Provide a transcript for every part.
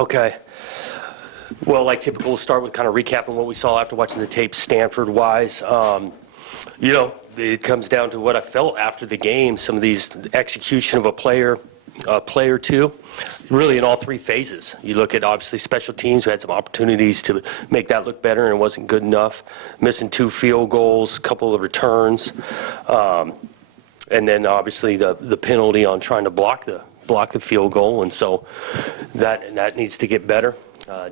Okay. Well, like typical, we'll start with kind of recapping what we saw after watching the tape Stanford-wise. You know, it comes down to what I felt after the game, some of these execution of a player or two, really in all three phases. You look at, obviously, special teams who had some opportunities to make that look better and it wasn't good enough. Missing 2 field goals, a couple of returns, and then obviously the penalty on trying to block the field goal, and so that needs to get better.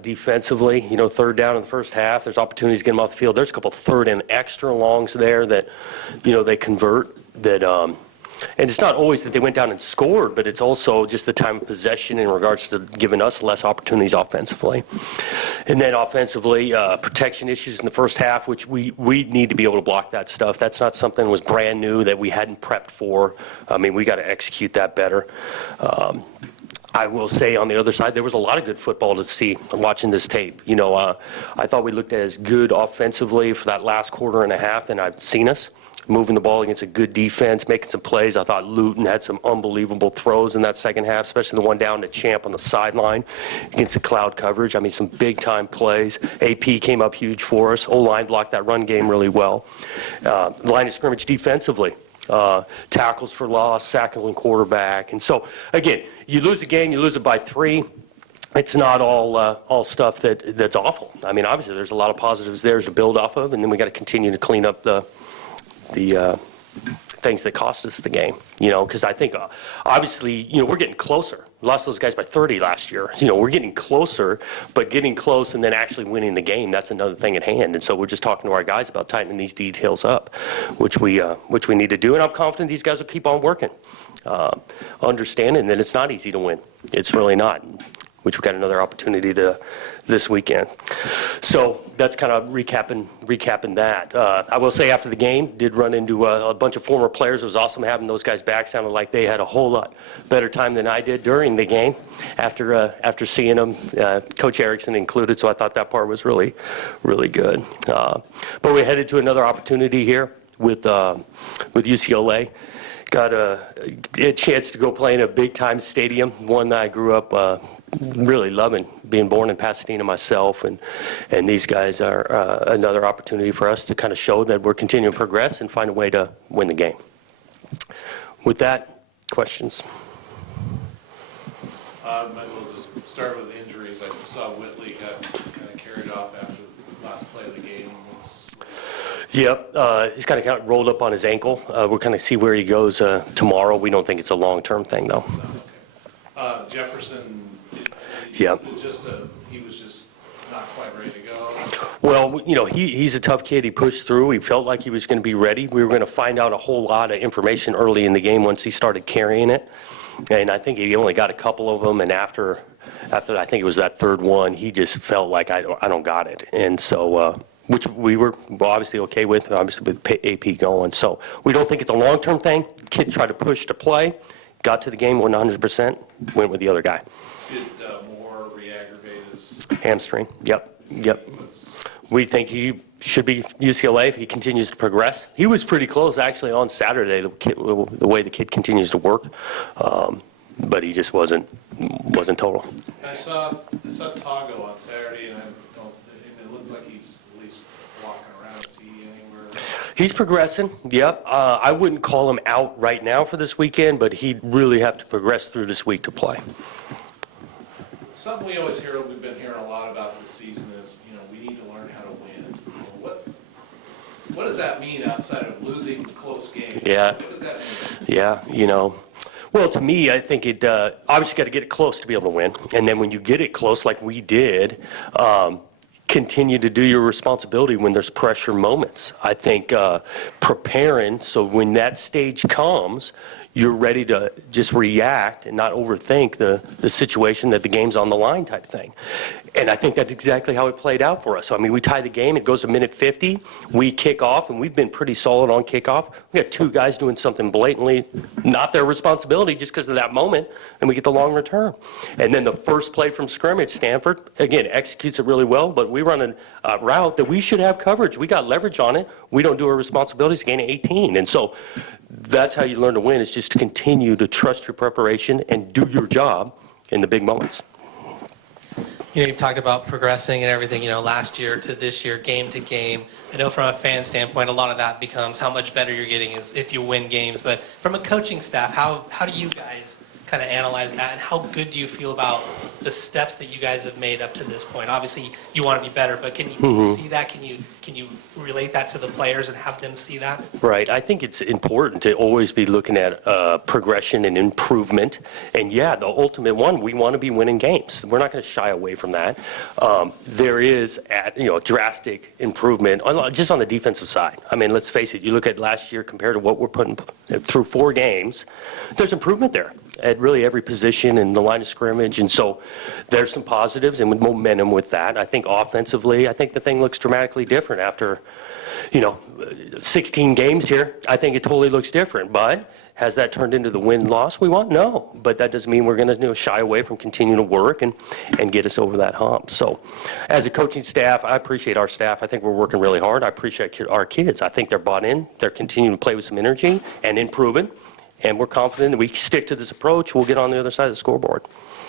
Defensively, you know, third down in the first half, there's opportunities to get them off the field. There's a couple third and extra longs there that, you know, they convert that, and it's not always that they went down and scored, but it's also just the time of possession in regards to giving us less opportunities offensively. And then offensively, protection issues in the first half, which we need to be able to block that stuff. That's not something that was brand new that we hadn't prepped for. I mean, we got to execute that better. I will say on the other side, there was a lot of good football to see watching this tape. You know, I thought we looked as good offensively for that last quarter and a half than I've seen us. Moving the ball against a good defense, making some plays. I thought Luton had some unbelievable throws in that second half, especially the one down to Champ on the sideline against the cloud coverage. I mean, some big-time plays. AP came up huge for us. O-line blocked that run game really well. Line of scrimmage defensively. Tackles for loss, sackling quarterback. And so, again, you lose a game, you lose it by 3. It's not all stuff that's awful. I mean, obviously, there's a lot of positives there to build off of, and then we got to continue to clean up the things that cost us the game, you know, because I think, obviously, you know, we're getting closer. We lost those guys by 30 last year. You know, we're getting closer, but getting close and then actually winning the game, that's another thing at hand. And so we're just talking to our guys about tightening these details up, which we need to do. And I'm confident these guys will keep on working, understanding that it's not easy to win. It's really not, which we've got another opportunity this weekend. So that's kind of recapping that. I will say after the game, did run into a bunch of former players. It was awesome having those guys back. Sounded like they had a whole lot better time than I did during the game after seeing them, Coach Erickson included. So I thought that part was really, really good. But we're headed to another opportunity here with UCLA. Got a chance to go play in a big-time stadium, one that I grew up really loving, being born in Pasadena myself, and these guys are another opportunity for us to kind of show that we're continuing to progress and find a way to win the game. With that, questions? Might as well just start with injuries. I saw Whitley got kind of carried off after the last play of the game. Yep, he's kind of rolled up on his ankle. We'll kind of see where he goes tomorrow. We don't think it's a long-term thing, though. Okay. Jefferson, yep. He was just not quite ready to go. Well, you know, he's a tough kid. He pushed through. He felt like he was going to be ready. We were going to find out a whole lot of information early in the game once he started carrying it. And I think he only got a couple of them. And after I think it was that third one, he just felt like, I don't got it. And so, which we were obviously okay with, obviously with AP going. So we don't think it's a long-term thing. Kid tried to push to play, got to the game, won 100%, went with the other guy. Did Moore re-aggravate his hamstring? Yep. We think he should be UCLA if he continues to progress. He was pretty close, actually, on Saturday, the way the kid continues to work. But he just wasn't total. I saw Tago on Saturday, and it looks like he's at least walking around. Is he anywhere? He's progressing, yep. I wouldn't call him out right now for this weekend, but he'd really have to progress through this week to play. Something we always hear, we've been hearing a lot about this season is, you know, we need to learn how to win. What does that mean outside of losing close games? Yeah. What does that mean? Yeah, you know. Well, to me, I think it obviously got to get it close to be able to win. And then when you get it close like we did, continue to do your responsibility when there's pressure moments. I think preparing so when that stage comes, you're ready to just react and not overthink the situation that the game's on the line type thing. And I think that's exactly how it played out for us. So, I mean, we tie the game, it goes to minute 50, we kick off, and we've been pretty solid on kickoff. We got 2 guys doing something blatantly not their responsibility just because of that moment, and we get the long return. And then the first play from scrimmage, Stanford, again, executes it really well, but we run a route that we should have coverage. We got leverage on it. We don't do our responsibilities, gain 18. And so that's how you learn to win, is just to continue to trust your preparation and do your job in the big moments. You've talked about progressing and everything, last year to this year, game to game. I know from a fan standpoint, a lot of that becomes how much better you're getting is if you win games. But from a coaching staff, how do you guys kind of analyze that, and how good do you feel about the steps that you guys have made up to this point? Obviously, you want to be better, but can you see that? Can you relate that to the players and have them see that? Right. I think it's important to always be looking at progression and improvement. And yeah, the ultimate one, we want to be winning games. We're not going to shy away from that. There is, drastic improvement just on the defensive side. I mean, let's face it. You look at last year compared to what we're putting through 4 games. There's improvement there at really every position in the line of scrimmage. And so there's some positives and with momentum with that. I think offensively, I think the thing looks dramatically different after, 16 games here. I think it totally looks different. But has that turned into the win-loss we want? No. But that doesn't mean we're going to shy away from continuing to work and get us over that hump. So as a coaching staff, I appreciate our staff. I think we're working really hard. I appreciate our kids. I think they're bought in. They're continuing to play with some energy and improving. And we're confident that we stick to this approach, we'll get on the other side of the scoreboard.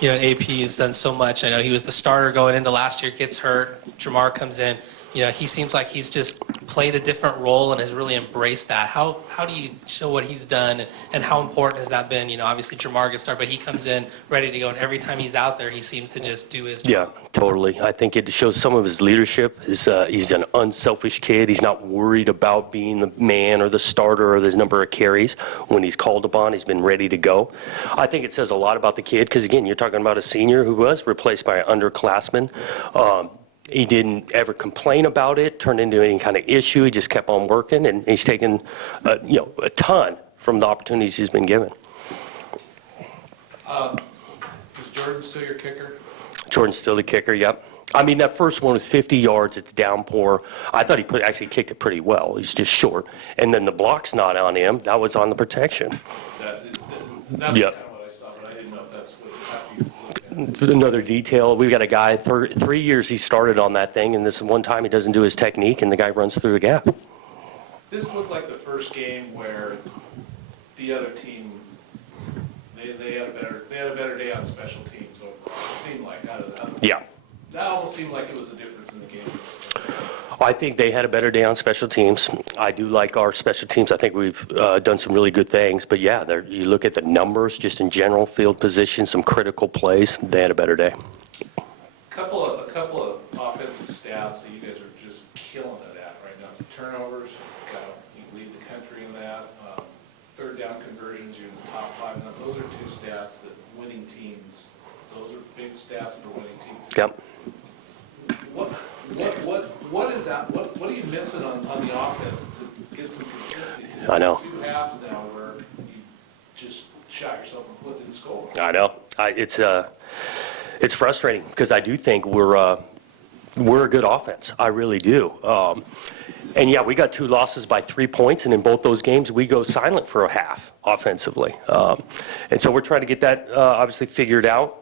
AP has done so much. I know he was the starter going into last year, gets hurt. Jamar comes in. He seems like he's just played a different role and has really embraced that. How do you show what he's done, and how important has that been? Obviously Jamar gets started, but he comes in ready to go, and every time he's out there, he seems to just do his job. Yeah, totally. I think it shows some of his leadership. He's an unselfish kid. He's not worried about being the man or the starter or the number of carries. When he's called upon, he's been ready to go. I think it says a lot about the kid because, again, you're talking about a senior who was replaced by an underclassman. He didn't ever complain about it, turn into any kind of issue. He just kept on working, and he's taken, a ton from the opportunities he's been given. Is Jordan still your kicker? Jordan's still the kicker, yep. I mean, that first one was 50 yards. It's downpour. I thought he actually kicked it pretty well. He's just short. And then the block's not on him. That was on the protection. That's Yep. kind of what I saw, but I didn't know if that's what after you looked at it. Another detail, we've got a guy, 3 years he started on that thing, and this one time he doesn't do his technique, and the guy runs through the gap. This looked like the first game where the other team, they had a better day on special teams. So it seemed like Yeah. that almost seemed like it was a difference in the game. I think they had a better day on special teams. I do like our special teams. I think we've done some really good things. But yeah, you look at the numbers, just in general, field position, some critical plays. They had a better day. A couple of offensive stats that you guys are just killing it at right now. So turnovers, you lead the country in that. Third down conversions, you're in the top 5. Now, those are 2 stats that winning teams. Those are big stats for winning teams. Yep. What is that? What are you missing on the offense to get some consistency? I know. 2 halves now where you just shot yourself in the foot and score. I know. It's frustrating because I do think we're a good offense. I really do. And yeah, we got 2 losses by 3 points, and in both those games, we go silent for a half offensively. And so we're trying to get that obviously figured out.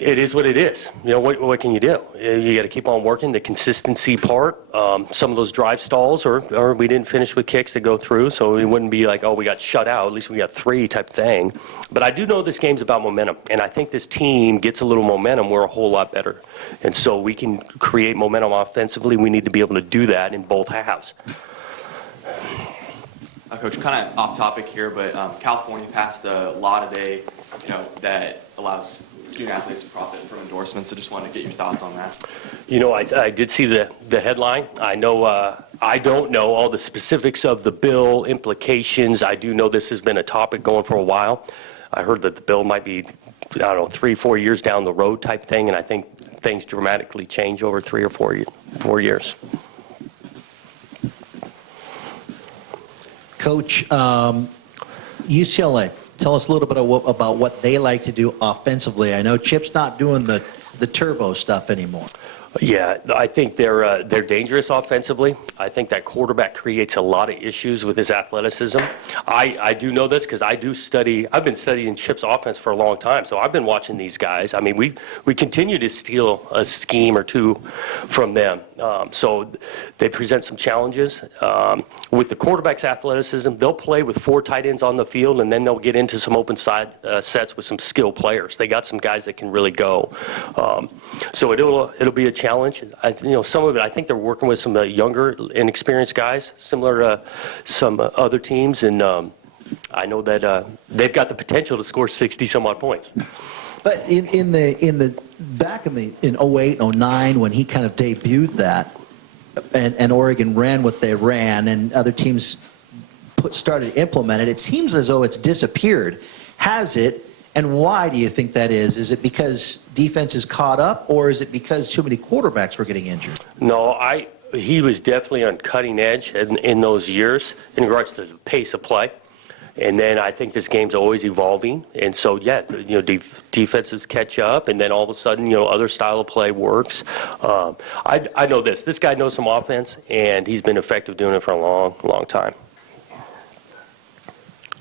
It is what it is. What can you do? You got to keep on working the consistency part. Some of those drive stalls, or we didn't finish with kicks that go through, so it wouldn't be like, oh, we got shut out. At least we got 3 type thing. But I do know this game's about momentum, and I think this team gets a little momentum. We're a whole lot better, and so we can create momentum offensively. We need to be able to do that in both halves. Coach, kind of off topic here, but California passed a law today, that allows student athletes to profit from endorsements. So just wanted to get your thoughts on that. I did see the headline. I know I don't know all the specifics of the bill implications. I do know this has been a topic going for a while. I heard that the bill might be, 3-4 years down the road type thing, and I think things dramatically change over 3 or 4 years. Coach, UCLA, tell us a little bit about what they like to do offensively. I know Chip's not doing the turbo stuff anymore. Yeah, I think they're dangerous offensively. I think that quarterback creates a lot of issues with his athleticism. I do know this because I've been studying Chip's offense for a long time, so I've been watching these guys. I mean, we continue to steal a scheme or two from them. So they present some challenges. With the quarterback's athleticism, they'll play with 4 tight ends on the field, and then they'll get into some open side sets with some skilled players. They got some guys that can really go. So it'll be a challenge. Some of it, I think they're working with some younger, inexperienced guys, similar to some other teams, and I know that they've got the potential to score 60 some odd points. But in the back in 08, 09, when he kind of debuted that, and Oregon ran what they ran, and other teams started to implement it, it seems as though it's disappeared. Has it? And why do you think that is? Is it because defense is caught up, or is it because too many quarterbacks were getting injured? No, he was definitely on cutting edge in those years in regards to the pace of play. And then I think this game's always evolving. And so, yeah, defenses catch up, and then all of a sudden, other style of play works. I know this guy knows some offense, and he's been effective doing it for a long, long time.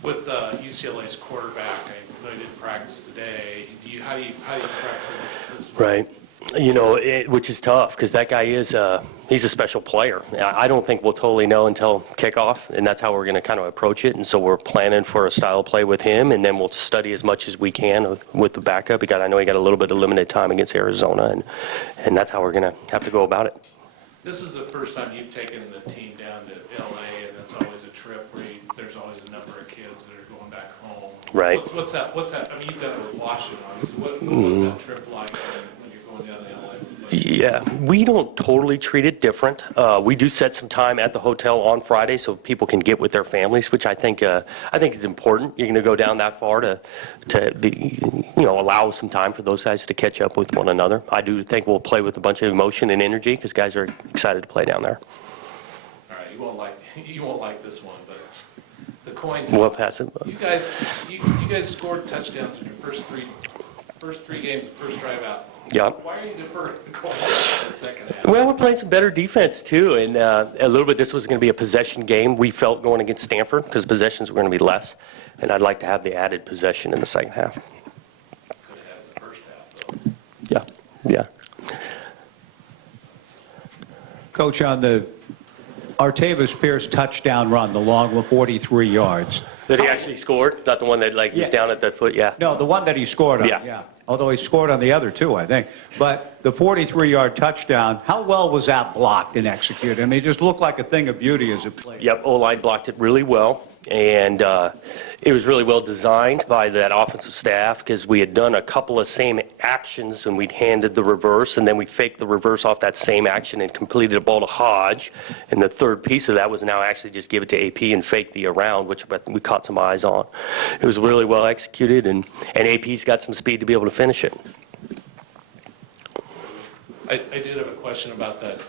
With UCLA's quarterback, I know you didn't practice today. How do you prep for this? Right. Which is tough because that guy he's a special player. I don't think we'll totally know until kickoff, and that's how we're going to kind of approach it. And so we're planning for a style of play with him, and then we'll study as much as we can with the backup. I know he got a little bit of limited time against Arizona, and that's how we're going to have to go about it. This is the first time you've taken the team down to LA, and that's always a trip where there's always a number of kids that are going back home. Right. What's that? I mean, you've done it with Washington, obviously. What's that trip like when you're going down to LA? Yeah, we don't totally treat it different. We do set some time at the hotel on Friday so people can get with their families, which I think is important. You're going to go down that far to be, allow some time for those guys to catch up with one another. I do think we'll play with a bunch of emotion and energy because guys are excited to play down there. All right, you won't like this one, but the coin toss. We'll pass it. You guys scored touchdowns in your first three games, the first drive out. Yeah. Why are you deferring the coin toss in the second half? Well, we're playing some better defense too, and a little bit. This was going to be a possession game. We felt going against Stanford because possessions were going to be less, and I'd like to have the added possession in the second half. Could have had it in the first half, though. Yeah. Coach, on the Artavis Pierce touchdown run, the long one, 43 yards. That he actually scored, not the one that he was down at the foot. Yeah. No, the one that he scored on, Yeah. Although he scored on the other two, I think. But the 43-yard touchdown, how well was that blocked and executed? I mean, it just looked like a thing of beauty as it played. Yep, O-line blocked it really well, and it was really well designed by that offensive staff because we had done a couple of same actions and we'd handed the reverse, and then we faked the reverse off that same action and completed a ball to Hodge. And the third piece of that was now actually just give it to AP and fake the around, which we caught some eyes on. It was really well executed, and AP's got some speed to be able to finish it. I did have a question about that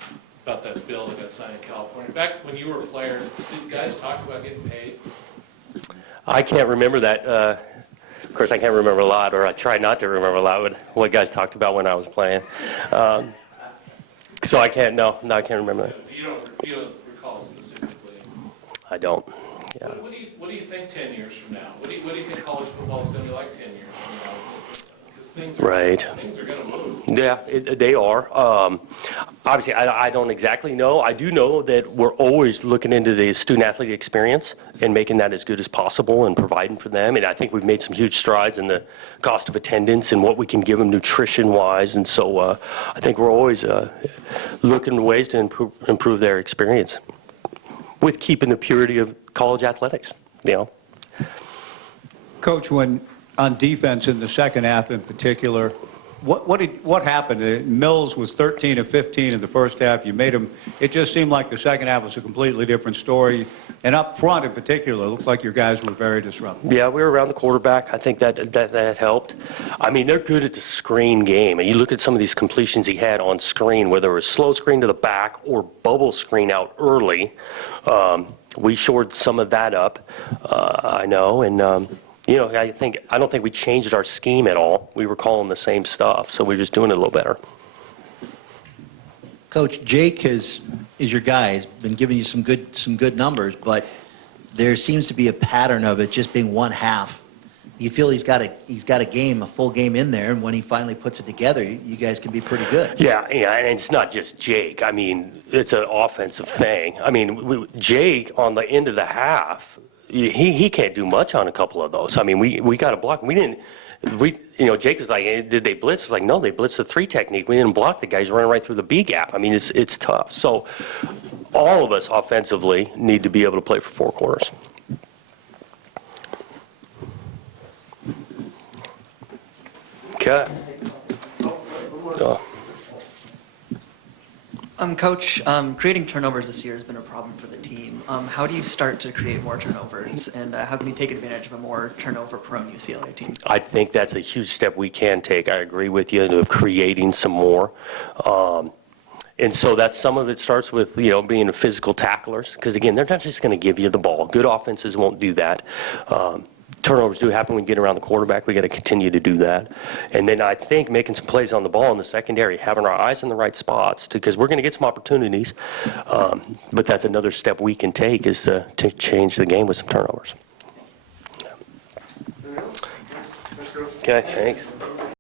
bill that got signed in California. Back when you were a player, did guys talk about getting paid? I can't remember that. Of course, I can't remember a lot, or I try not to remember a lot what guys talked about when I was playing. So I can't, no, I can't remember that. You don't recall specifically. I don't. Yeah. What do you think 10 years from now? What do you think college football is going to be like 10 years from now? Because things are going to move. Yeah, they are. Obviously, I don't exactly know. I do know that we're always looking into the student-athlete experience and making that as good as possible and providing for them. And I think we've made some huge strides in the cost of attendance and what we can give them nutrition-wise. And so I think we're always looking at ways to improve their experience with keeping the purity of college athletics, Coach, when on defense in the second half in particular, what happened? Mills was 13 of 15 in the first half. You made him. It just seemed like the second half was a completely different story. And up front in particular, it looked like your guys were very disruptive. Yeah, we were around the quarterback. I think that helped. I mean, they're good at the screen game. And you look at some of these completions he had on screen, whether it was slow screen to the back or bubble screen out early. We shored some of that up, I know. And, I don't think we changed our scheme at all. We were calling the same stuff, so we're just doing it a little better. Coach, Jake is your guy. He's been giving you some good numbers, but there seems to be a pattern of it just being one half. You feel he's got a full game in there, and when he finally puts it together, you guys can be pretty good. Yeah, and it's not just Jake. I mean, it's an offensive thing. I mean, Jake on the end of the half, he can't do much on a couple of those. I mean, we got a block. Jake was like, did they blitz? It's like, no, they blitzed the 3 technique. We didn't block the guys running right through the B gap. I mean, it's tough. So all of us offensively need to be able to play for 4 quarters. Okay. Coach, creating turnovers this year has been a problem for the team. How do you start to create more turnovers, and how can you take advantage of a more turnover-prone UCLA team? I think that's a huge step we can take. I agree with you of creating some more. And so that's some of it starts with, being physical tacklers, because again, they're not just going to give you the ball. Good offenses won't do that. Turnovers do happen when you get around the quarterback. We got to continue to do that. And then I think making some plays on the ball in the secondary, having our eyes in the right spots, because we're going to get some opportunities. But that's another step we can take, is to change the game with some turnovers. Okay, thanks.